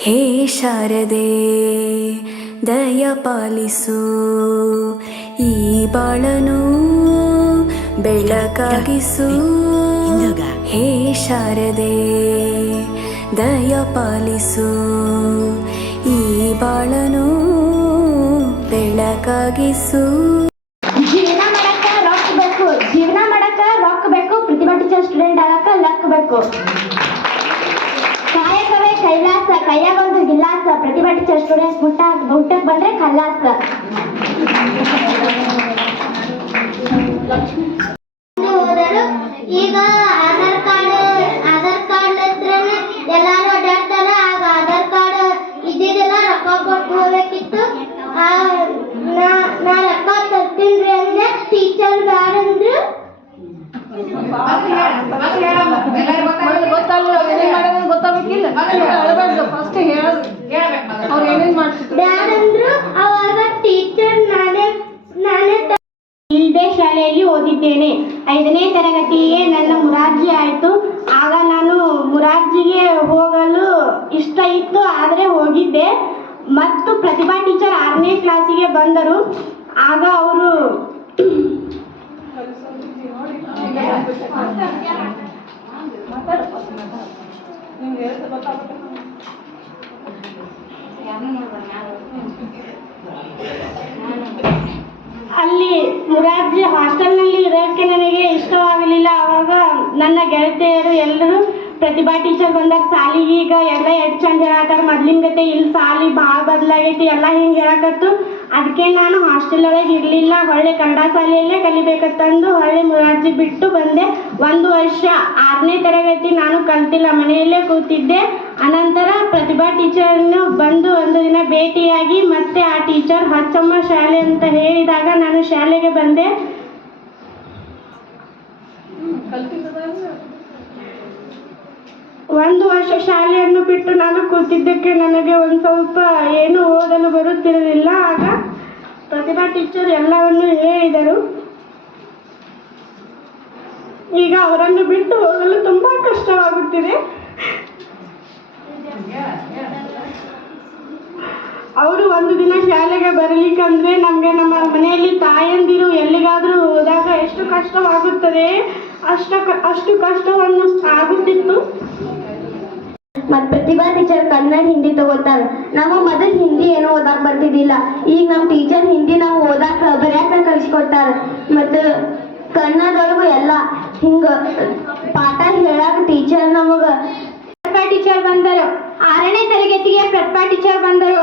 ಹೇ ಶಾರದೆ, ದಯ ಪಾಲಿಸು. ಈ ಬಾಳನು ಬೆಳಕಾಗಿಸು. ಹೇ ಶಾರದೆ, ದಯ ಪಾಲಿಸು. ಈ ಬಾಳನು ಬೆಳಕಾಗಿಸು ಜೀವನ ಮಾಡಕ್ಕ ರೊಕ್ಕ ಬೇಕು ಜೀವನ ಮಾಡಕ್ಕ ರೊಕ್ಕ ಬೇಕು ಪ್ರತಿಭಾ ಟೀಚರ್ ಸ್ಟೂಡೆಂಟ್ ಆಗಕ್ಕ ಲಕ್ ಬೇಕು ಕೈಯಾಗ ಒಂದು ಗಿಲಾಸ ಪ್ರತಿಭಾ ಟೀಚರ್ ಸ್ಟೂಡೆಂಟ್ ಊಟ ಊಟಕ್ಕೆ ಬಂದ್ರೆ ಕಲ್ಲಾಸ ಹೋದರು ಈಗ ಆಧಾರ್ ಕಾರ್ಡ್ ಆಧಾರ್ ಕಾರ್ಡ್ ಹತ್ರನೇ ಎಲ್ಲಾರು ಅಡ್ಡಾಡ್ತಾರ ಆಗ ಆಧಾರ್ ಕಾರ್ಡ್ ಇದ್ದಿದ್ದೆಲ್ಲ ರೊಕ್ಕ ಕೊಟ್ಟು ಹೋಗ್ಬೇಕಿತ್ತು ಆ, ನಾ ನಾ ರೊಕ್ಕ ತರ್ತೀನ್ರಿ ಅಂದ್ರೆ ಟೀಚರ್ ಬ್ಯಾಡಂದ್ರು ಗೊತ್ತಾಗಲ್ಲ ಗೊತ್ತಾಗ್ಬೇಕಿಲ್ಲ ಅಂದ್ರು ಅವಾಗ ಟೀಚರ್ ನಾನೇ ನಾನೇ ಇಲ್ಲದೆ ಶಾಲೆಯಲ್ಲಿ ಓದಿದ್ದೇನೆ. ಐದನೇ ತರಗತಿಯೇ ನನ್ನ ಮುರಾರ್ಜಿ ಆಯಿತು. ಆಗ ನಾನು ಮುರಾರ್ಜಿಗೆ ಹೋಗಲು ಇಷ್ಟ ಇತ್ತು, ಆದರೆ ಹೋಗಿದ್ದೆ. ಮತ್ತು ಪ್ರತಿಭಾ ಟೀಚರ್ ಆರನೇ ಕ್ಲಾಸಿಗೆ ಬಂದರು. ಆಗ ಅವರು ಗೊತ್ತಾಗುತ್ತೆ ಅಲ್ಲಿ ಮುರಾರ್ಜಿ ಹಾಸ್ಟೆಲ್ನಲ್ಲಿ ಇರೋಕ್ಕೆ ನನಗೆ ಇಷ್ಟವಾಗಲಿಲ್ಲ. ಆವಾಗ ನನ್ನ ಗೆಳತಿಯರು ಎಲ್ಲರೂ ಪ್ರತಿಭಾ ಟೀಚರ್ ಬಂದಾಗ ಸಾಲಿ ಈಗ ಎಲ್ಲ ಎಷ್ಟು ಚಂದ ಹೇಳತ್ತಾರ. ಮೊದ್ಲಿನ ಗತೆ ಇಲ್ಲಿ ಸಾಲಿ ಭಾಳ ಬದಲಾಗೈತಿ, ಎಲ್ಲ ಹಿಂಗೆ ಹೇಳಕತ್ತು. ಅದಕ್ಕೆ ನಾನು ಹಾಸ್ಟೆಲ್ ಒಳಗೆ ಇರಲಿಲ್ಲ ಹೊಳ್ಳೆ ಕನ್ನಡ ಶಾಲೆಯಲ್ಲೇ ಕಲಿಬೇಕತ್ತಂದು ಹೊಳ್ಳಿ ಮುರಾರ್ಜಿ ಬಿಟ್ಟು ಬಂದೆ. ಒಂದು ವರ್ಷ ಆರನೇ ತರಗತಿ ನಾನು ಕಲ್ತಿಲ್ಲ, ಮನೆಯಲ್ಲೇ ಕೂತಿದ್ದೆ. ಅನಂತರ ಪ್ರತಿಭಾ ಟೀಚರ್ನು ಬಂದು ಒಂದು ದಿನ ಭೇಟಿಯಾಗಿ ಮತ್ತೆ ಆ ಟೀಚರ್ ಹಚ್ಚಮ್ಮ ಶಾಲೆ ಅಂತ ಹೇಳಿದಾಗ ನಾನು ಶಾಲೆಗೆ ಬಂದೆ. ಒಂದು ವರ್ಷ ಶಾಲೆಯನ್ನು ಬಿಟ್ಟು ನಾನು ಕೂತಿದ್ದಕ್ಕೆ ನನಗೆ ಒಂದು ಸ್ವಲ್ಪ ಏನು ಓದಲು ಬರುತ್ತಿರಲಿಲ್ಲ. ಆಗ ಪ್ರತಿಭಾ ಟೀಚರ್ ಎಲ್ಲವನ್ನು ಹೇಳಿದರು. ಈಗ ಅವರನ್ನು ಬಿಟ್ಟು ಹೋಗಲು ತುಂಬಾ ಕಷ್ಟವಾಗುತ್ತಿದೆ. ಅವರು ಒಂದು ದಿನ ಶಾಲೆಗೆ ಬರಲಿಕ್ಕಂದ್ರೆ ನಮಗೆ ನಮ್ಮ ಮನೆಯಲ್ಲಿ ತಾಯಂದಿರು ಎಲ್ಲಿಗಾದರೂ ಹೋದಾಗ ಎಷ್ಟು ಕಷ್ಟವಾಗುತ್ತದೆ. ಅಷ್ಟ ಅಷ್ಟು ಕಷ್ಟವನ್ನು ಆಗುತ್ತಿತ್ತು ಮತ್ತು ಪ್ರತಿಭಾ ಟೀಚರ್ ಕನ್ನಡ ಹಿಂದಿ ತಗೋತಾರೆ ನಾವು ಮೊದಲು ಹಿಂದಿ ಏನೋ ಓದಾಕ್ ಬರ್ತಿದ್ದಿಲ್ಲ. ಈಗ ನಮ್ಮ ಟೀಚರ್ ಹಿಂದಿ ನಾವು ಓದಾಕ ಬರೆಯಾಕ ಕಲ್ಸಿಕೊಡ್ತಾರ. ಮತ್ತು ಕನ್ನಡದೊಳಗು ಎಲ್ಲ ಹಿಂಗ ಪಾಠ ಹೇಳಾಕ ಟೀಚರ್ ನಮಗ ಪ್ರತಿಭಾ ಟೀಚರ್ ಬಂದರು. ಆರನೇ ತರಗತಿಗೆ ಪ್ರತಿಭಾ ಟೀಚರ್ ಬಂದರು.